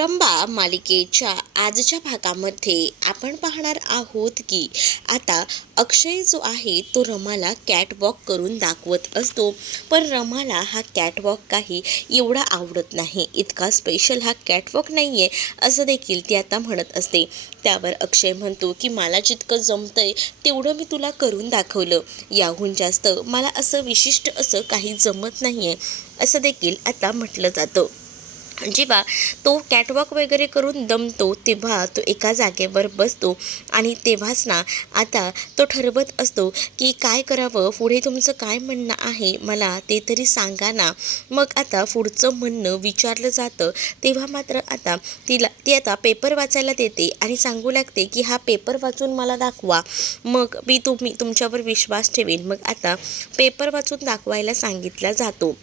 रंबा मालिकेच्या आजच्या भागामध्ये आपण पाहणार आहोत की आता अक्षय जो आहे तो रमाला कॅटवॉक करून दाखवत असतो, पण रमाला हा कॅटवॉक काही एवढा आवडत नाही. इतका स्पेशल हा कॅटवॉक नाही आहे असं देखील ती आता म्हणत असते. त्यावर अक्षय म्हणतो की मला जितकं जमतंय तेवढं मी तुला करून दाखवलं, याहून जास्त मला असं विशिष्ट असं काही जमत नाही आहे असं देखील आता म्हटलं जातं. जेव्हा तो कॅटवॉक वगैरे करून दमतो तेव्हा तो एका जागेवर बसतो आणि तेव्हाच ना आता तो ठरवत असतो की काय करावं, पुढे तुमचं काय म्हणणं आहे मला ते तरी सांगा ना. मग आता पुढचं म्हणणं विचारलं जातं तेव्हा मात्र आता ती आता पेपर वाचायला देते आणि सांगू लागते की हा पेपर वाचून मला दाखवा, मग मी तुमच्यावर विश्वास ठेवेन. मग आता पेपर वाचून दाखवायला सांगितला जातो.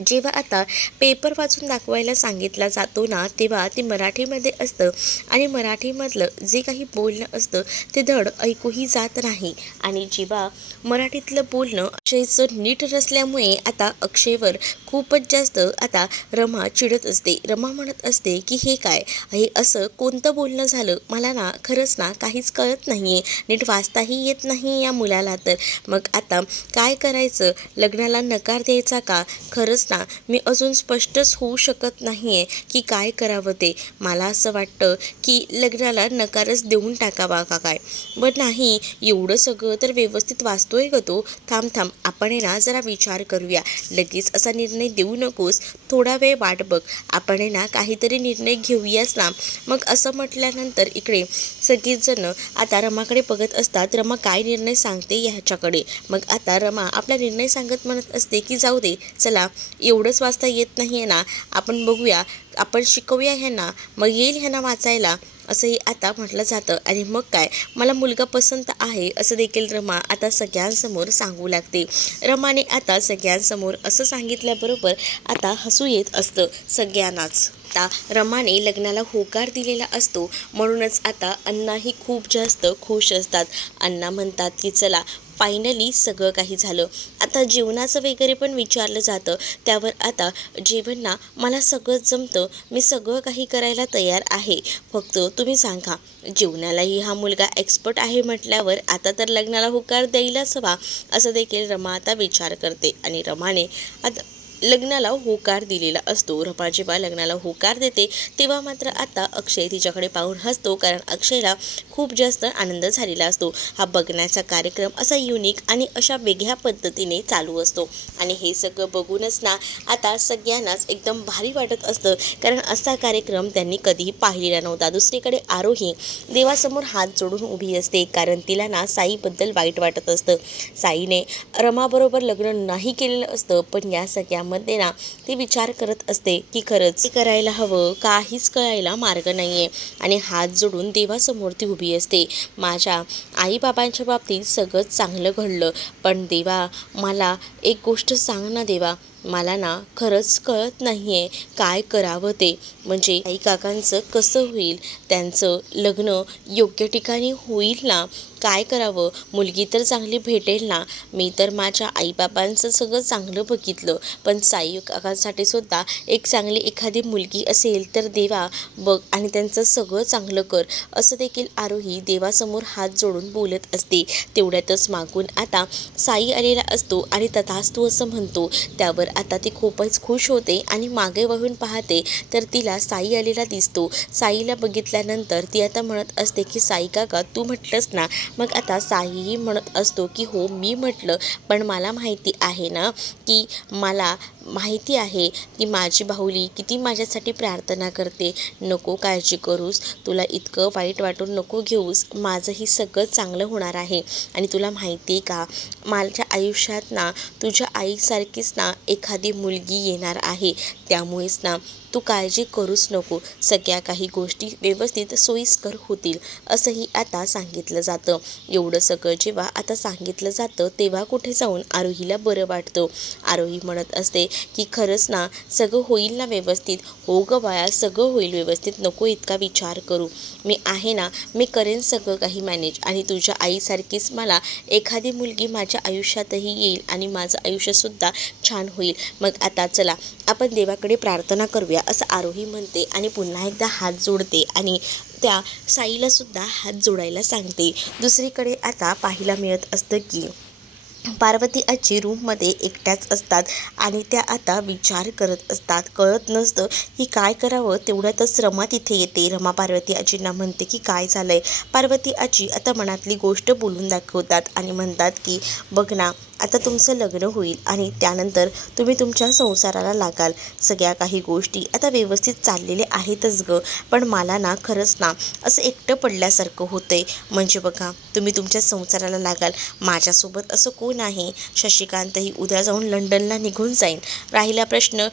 जेव्हा आता पेपर वाचून दाखवायला सांगितला जातो ना तेव्हा ते मराठीमध्ये असतं आणि मराठीमधलं जे काही बोलणं असतं ते धड ऐकूही जात नाही. आणि जेव्हा मराठीतलं बोलणं अक्षयचं नीट नसल्यामुळे आता अक्षयवर खूपच जास्त आता रमा चिडत असते. रमा म्हणत असते की हे असं कोणतं बोलणं झालं, मला ना खरंच ना काहीच कळत नाही आहे, नीट वाचताही येत नाही या मुलाला. तर मग आता काय करायचं, लग्नाला नकार द्यायचा का? खरंच ना मी अजून स्पष्टच होऊ शकत नाही आहे की काय करावं ते. मला असं वाटतं की लग्नाला नकारच देऊन टाकावा का काय. बट नाही, एवढं सगळं तर व्यवस्थित वाचतोय ग तो. थांब आपण ना जरा विचार करूया, लगेच असा निर्णय देऊ नकोस, थोडा वेळ वाट बघ, आपण ना काहीतरी निर्णय घेऊयाच ना. मग असं म्हटल्यानंतर इकडे सगळीच जण आता रमाकडे बघत असतात, रमा काय निर्णय सांगते ह्याच्याकडे. मग आता रमा आपला निर्णय सांगत म्हणत असते की जाऊ दे, चला एवढंच वाचता येत नाही आहे ना, आपण बघूया, आपण शिकवूया ह्यांना, मग येईल ह्यांना वाचायला असंही आता म्हटलं जातं. आणि मग काय, मला मुलगा पसंत आहे असं देखील रमा आता सगळ्यांसमोर सांगू लागते. रमाने आता सगळ्यांसमोर असं सांगितल्याबरोबर आता हसू येत असतं सगळ्यांनाच. आता रमाने लग्नाला होकार दिलेला असतो, म्हणूनच आता अण्णाही खूप जास्त खुश असतात. अण्णा म्हणतात की चला फायनली सगळं काही झालं. आता जेवणाचं वगैरे पण विचारलं जातं. त्यावर आता जेवण ना मला सगळं जमतं, मी सगळं काही करायला तयार आहे, फक्त तुम्ही सांगा. जेवणालाही हा मुलगा एक्सपर्ट आहे म्हटल्यावर आता तर लग्नाला होकार द्यायलाच हवा असं देखील रमा आता विचार करते. आणि रमाने आता लग्नाला होकार दिलेला असतो. रमा जेव्हा लग्नाला होकार देते तेव्हा मात्र आता अक्षय तिच्याकडे पाहून हसतो, कारण अक्षयला खूप जास्त आनंद झालेला असतो. हा बघण्याचा कार्यक्रम असा युनिक आणि अशा वेगळ्या पद्धतीने चालू असतो आणि हे सगळं बघूनच ना आता सगळ्यांनाच एकदम भारी वाटत असतं, कारण असा कार्यक्रम त्यांनी कधीही पाहिलेला नव्हता. दुसरीकडे आरोही देवासमोर हात जोडून उभी असते, कारण तिला ना साईबद्दल वाईट वाटत असतं. साईने रमाबरोबर लग्न नाही केलेलं असतं, पण या सगळ्यामध्ये ना ती विचार करत असते की खरंच करायला हवं, काहीच कळायला मार्ग नाही आहे. आणि हात जोडून देवासमोर ती उभी असते. माझ्या आईबाबांच्या बाबतीत सगळं चांगलं घडलं, पण देवा मला एक गोष्ट सांग ना देवा, मला ना खरंच कळत नाही आहे काय करावं ते. म्हणजे आई काकांचं कसं होईल, त्यांचं लग्न योग्य ठिकाणी होईल ना, काय करावं, मुलगी तर चांगली भेटेल ना. मी तर माझ्या आईबाबांचं सगळं चांगलं बघितलं, पण साई काकांसाठी सुद्धा एक चांगली एखादी मुलगी असेल तर देवा बघ आणि त्यांचं सगळं चांगलं कर असं देखील आरोही देवासमोर हात जोडून बोलत असते. तेवढ्यातच मागून आता साई आलेला असतो आणि तथास्तू असं म्हणतो. त्यावर आता ती खूपच खुश होते आणि मागे वळून पाहते तर तिला साई आलेला दिसतो. साईला बघितल्यानंतर ती आता म्हणत असते की साई काका तू म्हटलंस ना. मग आता साईही म्हणत असतो की हो मी म्हटलं, पण मला माहिती आहे ना, की मला माहिती आहे की माझी बाहुली किती माझ्यासाठी प्रार्थना करते. नको काळजी करूस, तुला इतकं वाईट वाटून नको घेऊस, माझंही सगळं चांगलं होणार आहे. आणि तुला माहिती आहे का, माझ्या आयुष्यात ना तुझ्या आईसारखीच ना एखादी मुलगी येणार आहे, त्यामुळेच ना तू काळजी करूच नको, सगळ्या काही गोष्टी व्यवस्थित सोयीस्कर होतील असंही आता सांगितलं जातं. एवढं सगळं जेव्हा आता सांगितलं जातं तेव्हा कुठे जाऊन आरोहीला बरं वाटतं. आरोही म्हणत असते की खरंच ना सगळं होईल ना व्यवस्थित. हो गं बाळा, सगळं होईल व्यवस्थित, नको इतका विचार करू, मी आहे ना, मी करेन सगळं काही मॅनेज. आणि तुझ्या आईसारखीच मला एखादी मुलगी माझ्या आयुष्यातही येईल आणि माझं आयुष्यसुद्धा छान होईल. मग आता चला आपण देवाकडे प्रार्थना करूया, असं आरोही म्हणते आणि पुन्हा एकदा हात जोडते आणि त्या साईलासुद्धा हात जोडायला सांगते. दुसरीकडे आता पाहायला मिळत असतं की पार्वती आजी रूममध्ये एकट्याच असतात आणि त्या आता विचार करत असतात. कळत नसतं की काय करावं. तेवढ्यातच रमा तिथे येते. रमा पार्वती आजींना म्हणते की काय झालंय. पार्वती आजी आता मनातली गोष्ट बोलून दाखवतात आणि म्हणतात की बघ ना, आता तुमचं लग्न होईल आणि त्यानंतर तुम्ही तुमच्या संसाराला लागाल. सगळ्या काही गोष्टी आता व्यवस्थित चाललेल्या आहेतच गं, पण मला ना खरंच ना असं एकटं पडल्यासारखं होतंय. म्हणजे बघा, तुम्ही तुमच्या संसाराला लागाल, माझ्यासोबत असं कोण आहे. शशिकांतही उद्या जाऊन लंडनला निघून जाईन. राहिला प्रश्न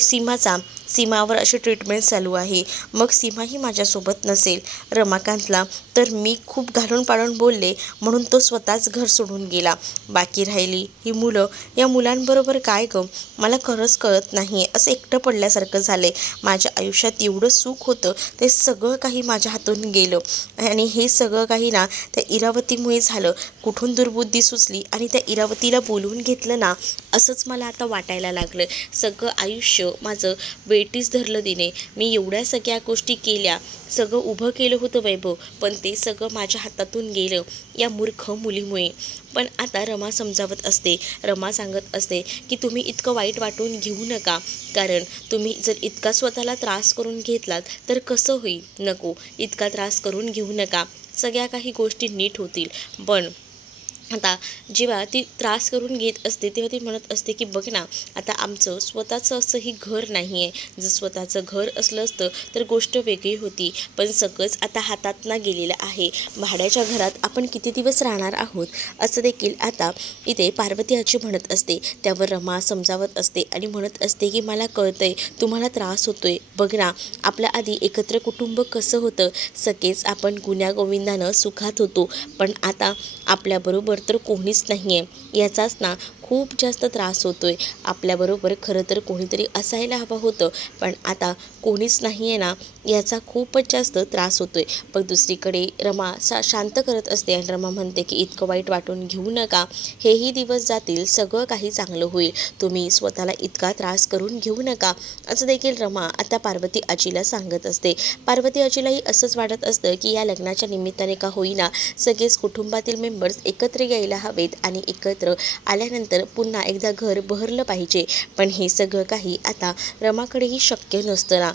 सीमाचा, सीमावर अशी ट्रीटमेंट चालू आहे, मग सीमाही माझ्यासोबत नसेल. रमाकांतला तर मी खूप घालून पाडून बोलले म्हणून तो स्वतःच घर सोडून गेला. बाकी राहिली ही मुलं, या मुलांबरोबर काय गं, मला खरंच कळत नाही. असं एकटं पडल्यासारखं झालंय. माझ्या आयुष्यात एवढं सुख होतं, ते सगळं काही माझ्या हातून गेलं आणि हे सगळं काही ना त्या इरावतीमुळे झालं. कुठून दुर्बुद्धी सुचली आणि त्या इरावतीला बोलवून घेतलं ना, असंच मला आता वाटायला लागलं. सगळं आयुष्य माझं वेठीस धरलं तिने. मी एवढ्या सगळ्या गोष्टी केल्या, सगळं उभं केलं होतं वैभव, पण ते सगळं माझ्या हातातून गेलं या मूर्ख मुलीमुळे. पण आता रमा समजावत असते, रमा सांगत असते की तुम्ही इतकं वाईट वाटून घेऊ नका, कारण तुम्ही जर इतका स्वतःला त्रास करून घेतलात तर कसं होईल. नको इतका त्रास करून घेऊ नका, सगळ्या काही गोष्टी नीट होतील. पण आता जेव्हा ती त्रास करून घेत असते तेव्हा ती म्हणत असते की बघ ना, आता आमचं स्वतःचं असंही घर नाही आहे. जर स्वतःचं घर असलं असतं तर गोष्ट वेगळी होती, पण सगळंच आता हातातनं गेलेलं आहे. भाड्याच्या घरात आपण किती दिवस राहणार आहोत, असं देखील आता इथे पार्वती आजी म्हणत असते. त्यावर रमा समजावत असते आणि म्हणत असते की मला कळतंय तुम्हाला त्रास होतोय. बघ ना, आपल्या आधी एकत्र कुटुंब कसं होतं, सगळेच आपण गुण्यागोविंदानं सुखात होतो, पण आता आपल्याबरोबर तर कोणीच नाही आहे. याचाच ना खूप जास्त त्रास होतो आहे. आपल्याबरोबर खरं तर कोणीतरी असायला हवं होतं, पण आता कोणीच नाही आहे ना, याचा खूपच जास्त त्रास होतो आहे. पण दुसरीकडे रमा शांत करत असते आणि रमा म्हणते की इतकं वाईट वाटून घेऊ नका, हेही दिवस जातील, सगळं काही चांगलं होईल. तुम्ही स्वतःला इतका त्रास करून घेऊ नका, असं देखील रमा आता पार्वती आजीला सांगत असते. पार्वती आजीलाही असंच वाटत असतं की या लग्नाच्या निमित्ताने का होईना सगळेच कुटुंबातील मेंबर्स एकत्र यायला हवेत आणि एकत्र आल्यानंतर पुन्हा एकदा घर बहरलं पाहिजे. पण हे सगळं काही आता रमाकडेही शक्य नसतं ना,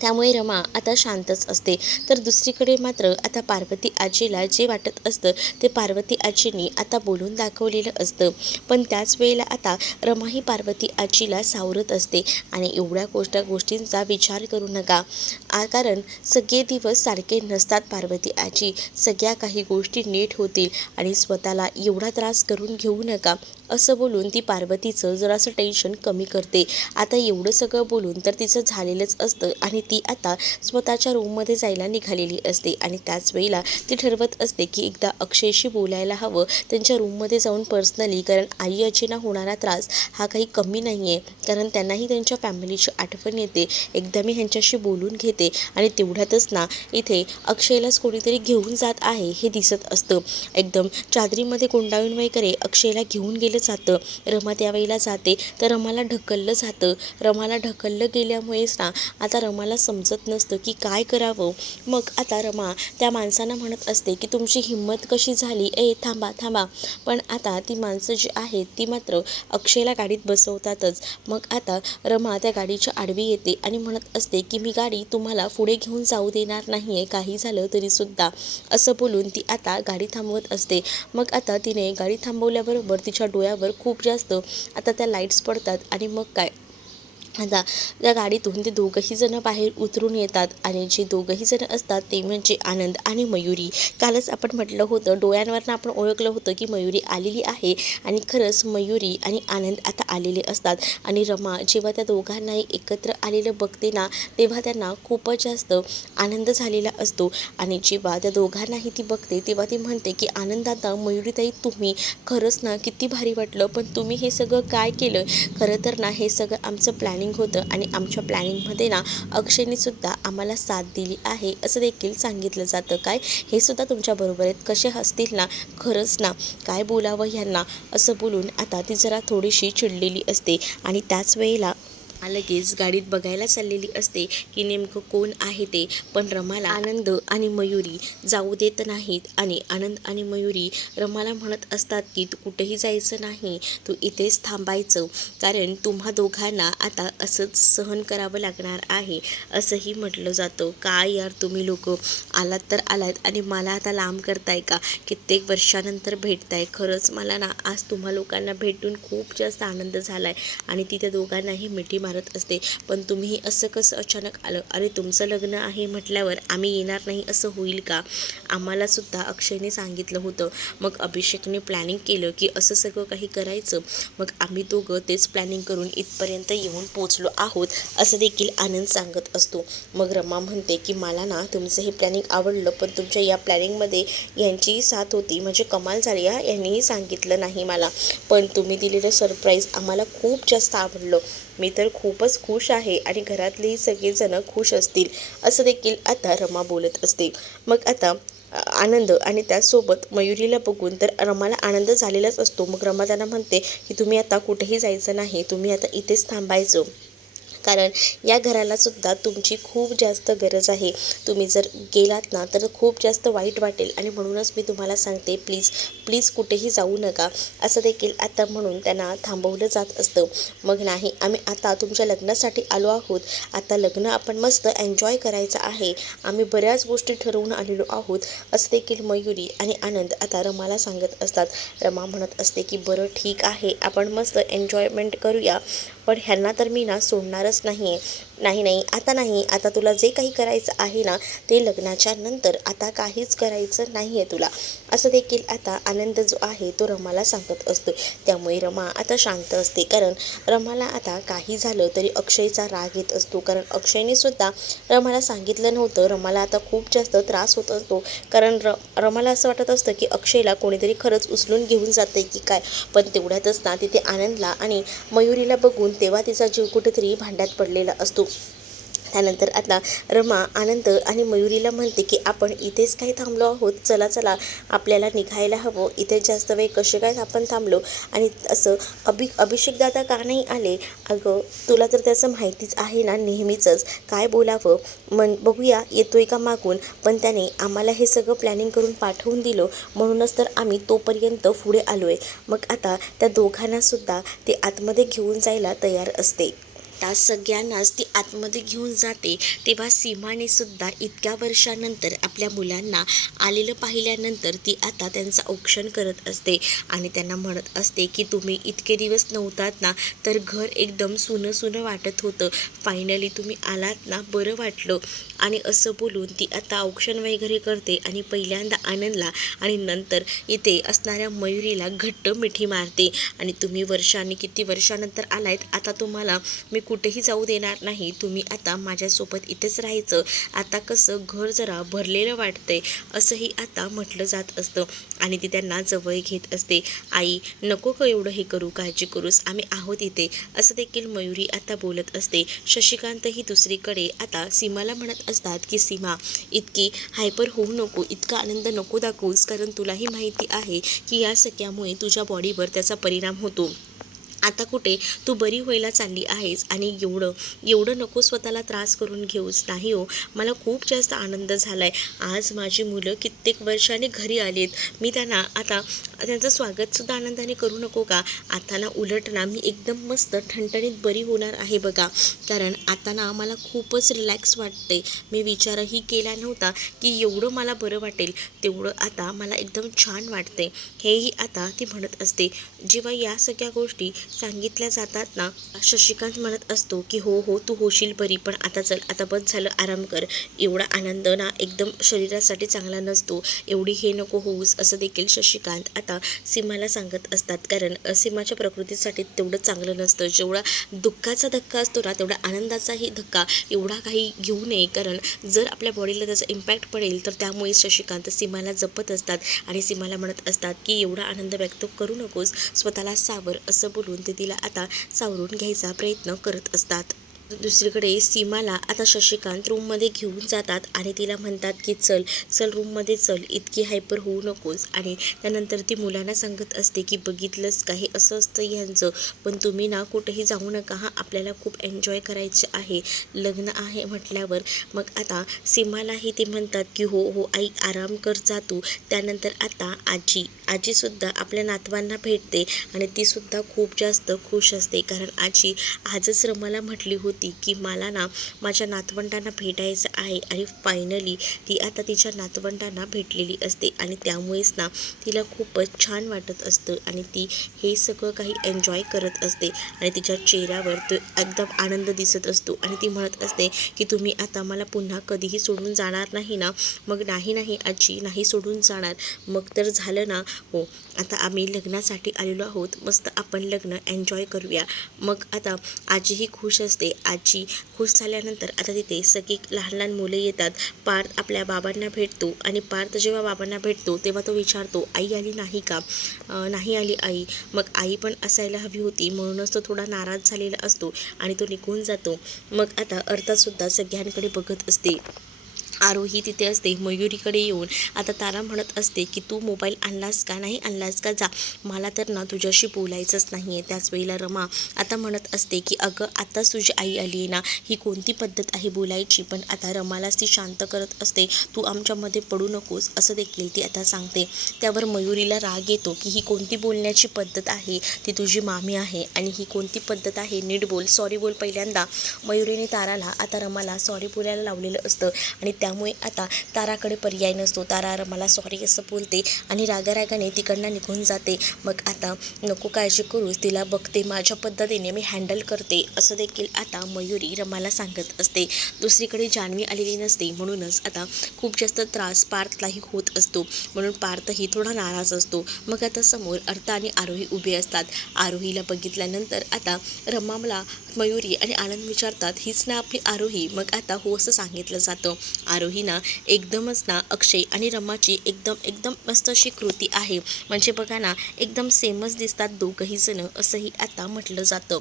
त्यामुळे रमा आता शांतच असते. तर दुसरीकडे मात्र आता पार्वती आजीला जे वाटत असतं ते पार्वती आजींनी आता बोलून दाखवलेलं असतं. पण त्याच वेळेला आता रमा ही पार्वती आजीला सावरत असते आणि एवढ्या गोष्टींचा विचार करू नका, कारण सगळे दिवस सारखे नसतात पार्वती आजी. सगळ्या काही गोष्टी नीट होतील आणि स्वतःला एवढा त्रास करून घेऊ नका, असं बोलून ती पार्वतीचं जरासं टेन्शन कमी करते. आता एवढं सगळं बोलून तर तिचं झालेलंच असतं आणि ती आता स्वतःच्या रूममध्ये जायला निघालेली असते आणि त्याच वेळेला ती ठरवत असते की एकदा अक्षयशी बोलायला हवं त्यांच्या रूममध्ये जाऊन पर्सनली, कारण आई आजींना होणारा त्रास हा काही कमी नाही आहे, कारण त्यांनाही त्यांच्या फॅमिलीची आठवण येते. एकदा मी ह्यांच्याशी बोलून घेते. आणि तेवढ्यातच ना इथे अक्षयलाच कोणीतरी घेऊन जात आहे हे दिसत असतं. एकदम चादरीमध्ये गुंडाळून वगैरे अक्षयला घेऊन गेलं जातं. रमा त्यावेळेला जाते तर रमाला ढकललं जातं. रमाला ढकललं गेल्यामुळेच ना आता रमाला समजत नसतं की काय करावं. मग आता रमा त्या माणसांना म्हणत असते की तुमची हिंमत कशी झाली, थांबा थांबा. पण आता ती माणसं जी आहेत ती मात्र अक्षयला गाडीत बसवतातच. मग आता रमा त्या गाडीच्या आडवी येते आणि म्हणत असते की मी गाडी तुम्हाला पुढे घेऊन जाऊ देणार नाही आहे, काही झालं तरीसुद्धा, असं बोलून ती आता गाडी थांबवत असते. मग आता तिने गाडी थांबवल्याबरोबर तिच्या डोळ्यावर खूप जास्त आता त्या लाईट्स पडतात आणि मग काय आता त्या गाडीतून ते दोघंही जण बाहेर उतरून येतात आणि जे दोघंही जण असतात ते म्हणजे आनंद आणि मयुरी. कालच आपण म्हटलं होतं, डोळ्यांवरनं आपण ओळखलं होतं की मयुरी आलेली आहे आणि खरंच मयुरी आणि आनंद आता आलेले असतात. आणि रमा जेव्हा त्या दोघांनाही एकत्र आलेलं बघते ना, तेव्हा त्यांना खूपच जास्त आनंद झालेला असतो. आणि जेव्हा त्या दोघांनाही ती बघते तेव्हा ती म्हणते की आनंद, आता मयुरीताई तुम्ही खरंच ना किती भारी वाटलं, पण तुम्ही हे सगळं काय केलं? खरं तर ना हे सगळं आमचं प्लॅनिंग होतं आणि आमच्या प्लॅनिंगमध्ये ना अक्षयने सुद्धा आम्हाला साथ दिली आहे असं देखील सांगितलं जातं. काय हे सुद्धा तुमच्याबरोबर आहेत, कसे हसतील ना, खरंच ना काय बोलावं ह्यांना, असं बोलून आता ती जरा थोडीशी चिडलेली असते. आणि त्याच वेळेला लगेच गाडीत बघायला चाललेली असते की नेमकं कोण आहे ते. पण रमाला आनंद आणि मयुरी जाऊ देत नाहीत आणि आनंद आणि मयुरी रमाला म्हणत असतात की तू कुठेही जायचं नाही, तू इथेच थांबायचं, कारण तुम्हा दोघांना आता असंच सहन करावं लागणार आहे असंही म्हटलं जातं. काय यार तुम्ही लोक आलात तर आलात आणि मला आता लांब करताय का? कित्येक वर्षानंतर भेटताय. खरंच मला ना आज तुम्हा लोकांना भेटून खूप जास्त आनंद झाला आहे. आणि ती त्या दोघांनाही मिठी मारत असते. पण तुम्ही असं कसं अचानक आलं? अरे तुमचं लग्न आहे म्हटल्यावर आम्ही येणार नाही असं होईल का? आम्हाला सुद्धा अक्षयने सांगितलं होतं, मग अभिषेकने प्लॅनिंग केलं की असं सगळं काही करायचं, मग आम्ही दोघं तेच प्लॅनिंग करून इथपर्यंत येऊन पोचलो आहोत असं देखील आनंद सांगत असतो. मग रमा म्हणते की मला ना तुमचं हे प्लॅनिंग आवडलं, पण तुमच्या या प्लॅनिंगमध्ये यांचीही साथ होती म्हणजे कमाल झाली हा, यांनीही सांगितलं नाही मला, पण तुम्ही दिलेलं सरप्राईज आम्हाला खूप जास्त आवडलं. मी तर खूपच खुश आहे आणि घरातलेही सगळेजण खुश असतील असं देखील आता रमा बोलत असते. मग आता आनंद आणि त्याचसोबत मयुरीला बघून तर रमाला आनंद झालेलाच असतो. मग रमा त्यांना म्हणते की तुम्ही आता कुठेही जायचं नाही, तुम्ही आता इथेच थांबायचं, कारण या घराला सुद्धा तुमची खूप जास्त गरज आहे. तुम्ही जर गेलात ना तर खूप जास्त वाईट वाटेल आणि म्हणूनच मी तुम्हाला सांगते, प्लीज प्लीज कुठेही जाऊ नका असं देखील आता म्हणून त्यांना थांबवलं जात असतं. मग नाही, आम्ही आता तुमच्या लग्नासाठी आलो आहोत, आता लग्न आपण मस्त एन्जॉय करायचं आहे, आम्ही बऱ्याच गोष्टी ठरवून आलेलो आहोत असं देखील मयुरी आणि आनंद आता रमाला सांगत असतात. रमा म्हणत असते की बरं ठीक आहे, आपण मस्त एन्जॉयमेंट करूया, पण ह्यांना तर मी ना सोडणारच नाही आहे. नाही नाही, आता नाही, आता तुला जे काही करायचं आहे ना ते लग्नाच्या नंतर, आता काहीच करायचं नाही आहे तुला असं देखील आता आनंद जो आहे तो रमाला सांगत असतो. त्यामुळे रमा आता शांत असते, कारण रमाला आता काही झालं तरी अक्षयचा राग येत असतो, कारण अक्षयने सुद्धा रमाला सांगितलं नव्हतं. रमाला आता खूप जास्त त्रास होत असतो, कारण रमाला असं वाटत असतं की अक्षयला कोणीतरी खरंच उचलून घेऊन जाते की काय. पण तेवढ्यातच ना तिथे आनंदला आणि मयुरीला बघून तेव्हा तिचा जीव कुठेतरी भांड्यात पडलेला असतो. त्यानंतर आता रमा आनंद आणि मयुरीला म्हणते की आपण इथेच काही थांबलो आहोत, चला चला आपल्याला निघायला हवं, इथे जास्त वेळ कसे काय आपण थांबलो. आणि असं अभिषेक दादा का नाही आले? अगं तुला तर त्याचं माहितीच आहे ना नेहमीचंच, काय बोलावं, बघूया येतोय का मागून, पण त्याने आम्हाला हे सगळं प्लॅनिंग करून पाठवून दिलं म्हणूनच तर आम्ही तोपर्यंत पुढे आलो आहे. मग आता त्या दोघांनासुद्धा ते आतमध्ये घेऊन जायला तयार असते. त्या सगळ्यांनाच ती आतमध्ये घेऊन जाते. तेव्हा सीमाने सुद्धा इतक्या वर्षानंतर आपल्या मुलांना आलेलं पाहिल्यानंतर ती आता त्यांचं औक्षण करत असते आणि त्यांना म्हणत असते की तुम्ही इतके दिवस नव्हतात ना, तर घर एकदम सुनं सुनं वाटत होतं, फायनली तुम्ही आलात ना, बरं वाटलं. आणि असं बोलून ती आता औक्षण वगैरे करते आणि पहिल्यांदा आनंदला आणि नंतर इथे असणाऱ्या मयुरीला घट्ट मिठी मारते. आणि तुम्ही वर्षांनी, किती वर्षानंतर आलायत, आता तुम्हाला मी कुठेही जाऊ देणार नाही, तुम्ही आता माझ्यासोबत इथेच राहायचं, आता कसं घर जरा भरलेलं वाटतंय असंही आता म्हटलं जात असतं. आणि ती त्यांना जवळ घेत असते. आई नको का एवढं हे करू, काळजी करूस, आम्ही आहोत इथे असं देखील मयुरी आता बोलत असते. शशिकांत ही दुसरीकडे आता सीमाला म्हणत असतात की सीमा इतकी हायपर होऊ नको, इतका आनंद नको दाखवूस, कारण तुलाही माहिती आहे की या सगळ्यामुळे तुझ्या बॉडीवर त्याचा परिणाम होतो. आता कुठे तू बरी व्हायला चालली आहेस आणि एवढं एवढं नको स्वतःला त्रास करून घेऊस. नाही हो, मला खूप जास्त आनंद झाला आहे, आज माझी मुलं कित्येक वर्षाने घरी आलीत, मी त्यांना आता त्यांचं स्वागतसुद्धा आनंदाने करू नको का? आता ना उलट ना मी एकदम मस्त ठणठणीत बरी होणार आहे बघा, कारण आता ना मला खूपच रिलॅक्स वाटते. मी विचारही केला नव्हता की एवढं मला बरं वाटेल, तेवढं आता मला एकदम छान वाटते, हेही आता ती म्हणत असते. जेव्हा या सगळ्या गोष्टी सांगितल्या जातात ना, शशिकांत म्हणत असतो की हो हो तू होशील बरी, पण आता चल, आता बस झालं, आराम कर. एवढा आनंद ना एकदम शरीरासाठी चांगला नसतो, एवढी हे नको होऊस, असं देखील शशिकांत आता सीमाला सांगत असतात. कारण सीमाच्या प्रकृतीसाठी तेवढं चांगलं नसतं. जेवढा दुःखाचा धक्का असतो ना, तेवढा आनंदाचाही धक्का एवढा काही घेऊ नये. कारण जर आपल्या बॉडीला त्याचा इम्पॅक्ट पडेल तर त्यामुळे शशिकांत सीमाला जपत असतात आणि सीमाला म्हणत असतात की एवढा आनंद व्यक्त करू नकोस, स्वतःला सावर, असं बोलून ते तिला आता सावरून घ्यायचा प्रयत्न करत असतात. दुसरीकडे सीमाला आता शशिकांत रूममध्ये घेऊन जातात आणि तिला म्हणतात की चल चल रूममध्ये चल, इतकी हायपर होऊ नकोस. आणि त्यानंतर ती मुलांना सांगत असते की बघितलंच काही असं असतं ह्यांचं, पण तुम्ही ना कुठेही जाऊ नका हां, आपल्याला खूप एन्जॉय करायचं आहे, लग्न आहे म्हटल्यावर. मग आता सीमालाही ते म्हणतात की हो हो आई, आराम कर, जा तू. त्यानंतर आता आजीसुद्धा आपल्या नातवांना भेटते आणि तीसुद्धा खूप जास्त खुश असते. कारण आजी आजच रमाला म्हटली होती की मला ना माझ्या नातवंडांना भेटायचं आहे, आणि फायनली ती आता तिच्या नातवंडांना भेटलेली असते आणि त्यामुळेच ना तिला खूपच छान वाटत असतं आणि ती हे सगळं काही एन्जॉय करत असते आणि तिच्या चेहऱ्यावर तो एकदम आनंद दिसत असतो. आणि ती म्हणत असते की तुम्ही आता मला पुन्हा कधीही सोडून जाणार नाही ना? मग नाही नाही आजी, नाही सोडून जाणार. मग तर झालं ना. हो, आता आम्ही लग्नासाठी आलेलो आहोत, मस्त आपण लग्न एन्जॉय करूया. मग आता आजीही खुश असते. आजी खुश झाल्यानंतर आता तिथे सगळी लहान लहान मुले येतात. पार्थ आपल्या बाबांना भेटतो आणि पार्थ जेव्हा बाबांना भेटतो तेव्हा तो विचारतो आई आली नाही का? नाही आली आई. मग आई पण असायला हवी होती, म्हणूनच तो थोडा नाराज झालेला असतो आणि तो निघून जातो. मग आता अर्थासुद्धा सगळ्यांकडे बघत असते. आरोही तिथे असते. मयुरीकडे येऊन आता तारा म्हणत असते की तू मोबाईल आणलास का? नाही आणलास का? जा, मला तर ना तुझ्याशी बोलायचंच नाही आहे. त्याच वेळेला रमा आता म्हणत असते की अगं आताच तुझी आई आली आहे ना, ही कोणती पद्धत आहे बोलायची? पण आता रमालाच ती शांत करत असते. तू आमच्यामध्ये पडू नकोस, असं देखील ती आता सांगते. त्यावर मयुरीला राग येतो की ही कोणती बोलण्याची पद्धत आहे? ती तुझी मामी आहे आणि ही कोणती पद्धत आहे? नीट बोल, सॉरी बोल पहिल्यांदा. मयुरीने ताराला आता रमाला सॉरी बोलायला लावलेलं असतं आणि त्यामुळे आता ताराकडे पर्याय नसतो. तारा रमाला सॉरी असं बोलते आणि रागारागाने तिकडनं निघून जाते. मग आता नको काळजी करूस, तिला बघते माझ्या पद्धतीने मी हँडल करते, असं देखील आता मयुरी रमाला सांगत असते. दुसरीकडे जान्हवी आलेली नसते, म्हणूनच आता खूप जास्त त्रास पार्थलाही होत असतो, म्हणून पार्थही थोडा नाराज असतो. मग आता समोर अर्थ आणि आरोही उभे असतात. आरोहीला बघितल्यानंतर आता रमाला मयुरी आणि आनंद विचारतात हीच ना आपली आरोही? मग आता हो असं सांगितलं जातं. आरोही ना एकदमच ना अक्षय आणि रमाची एकदम एकदम मस्त अशी कृती आहे. म्हणजे बघा ना, एकदम सेमच दिसतात दोघंही जण, असंही आता म्हटलं जातं.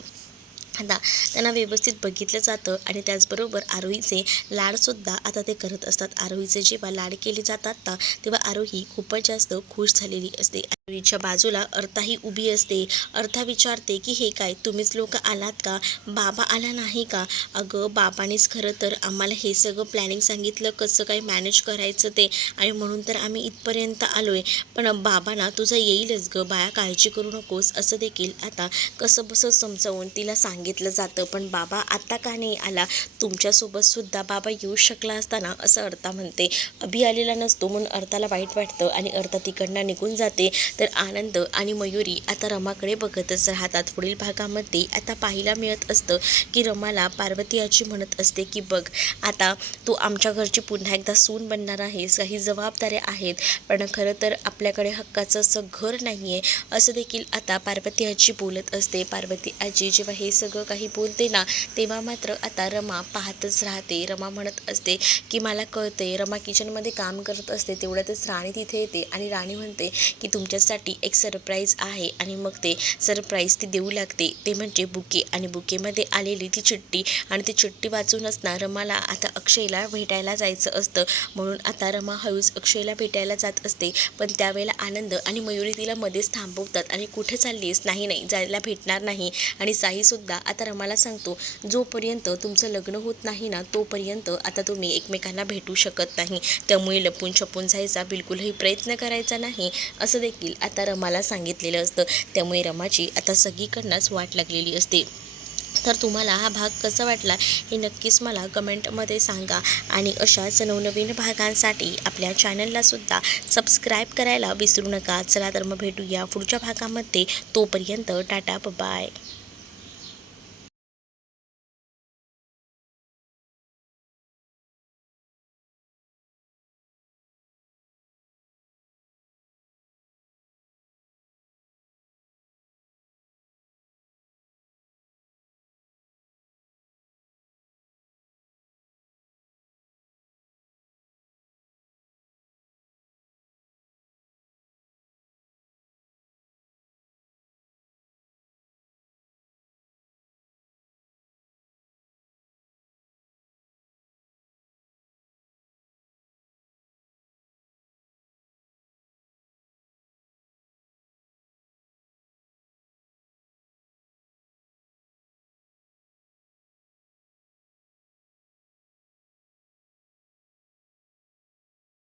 आता त्यांना व्यवस्थित बघितलं जातं आणि त्याचबरोबर आरोहीचे लाडसुद्धा आता ते करत असतात. आरोहीचे जेव्हा लाड केले जातात ना, तेव्हा आरोही खूपच जास्त खुश झालेली असते. आरोहीच्या बाजूला अर्थाही उभी असते. अर्था विचारते की हे काय, तुम्हीच लोक आलात का? बाबा आला नाही का? अगं बाबानेच खरं तर आम्हाला हे सगळं प्लॅनिंग सांगितलं, कसं काय मॅनेज करायचं ते, आणि म्हणून तर आम्ही इथपर्यंत आलोय. पण बाबा ना तुझं येईलच गं बाया, काळजी करू नकोस, असं देखील आता कसं बसं समजावून तिला सांगितलं जातं. पण बाबा आता का नाही आला? तुमच्यासोबत सुद्धा बाबा येऊ शकला असता ना, असं अर्था म्हणते. अभि आलेला नसतो म्हणून अर्थाला वाईट वाटतं आणि अर्था तिकडनं निघून जाते. तर आनंद आणि मयुरी आता रमाकडे बघतच राहतात. पुढील भागामध्ये आता पाहायला मिळत असतं की रमाला पार्वती आजी म्हणत असते की बघ आता तू आमच्या घरची पुन्हा एकदा सून बनणार आहेस, काही जबाबदाऱ्या आहेत, पण खरं तर आपल्याकडे हक्काचं असं घर नाही आहे, असं देखील आता पार्वती आजी बोलत असते. पार्वती आजी जेव्हा हे सगळं काही बोलते ना, तेव्हा मात्र आता रमा पाहतच राहते. रमा म्हणत असते की मला कळते. रमा किचनमध्ये काम करत असते, तेवढ्यातच राणी तिथे येते आणि राणी म्हणते की तुमच्यासाठी एक सरप्राईज आहे, आणि मग ते सरप्राईज ती देऊ लागते, ते म्हणजे बुके. आणि बुकेमध्ये आलेली ती चिठ्ठी, आणि ती चिठ्ठी वाचूनच ना रमाला आता अक्षयला भेटायला जायचं असतं. म्हणून आता रमा हळूच अक्षयला भेटायला जात असते. पण त्यावेळेला आनंद आणि मयुरी तिला मध्येच थांबवतात आणि कुठे चाललीस? नाही नाही, जायला भेटणार नाही. आणि साईसुद्धा आता रमाला सांगतो जोपर्यंत तुमचं लग्न होत नाही ना, तोपर्यंत आता तुम्ही एकमेकांना भेटू शकत नाही, त्यामुळे लपून छपून जायचा बिलकुलही प्रयत्न करायचा नाही, असं देखील आता रमाला सांगितलेलं असतं. त्यामुळे रमाची आता सगळीकडनंच वाट लागलेली असते. तर तुम्हाला हा भाग कसा वाटला हे नक्कीच मला कमेंटमध्ये सांगा आणि अशाच नवनवीन भागांसाठी आपल्या चॅनललासुद्धा सबस्क्राईब करायला विसरू नका. चला तर मग भेटूया पुढच्या भागामध्ये. तोपर्यंत टाटा बाय.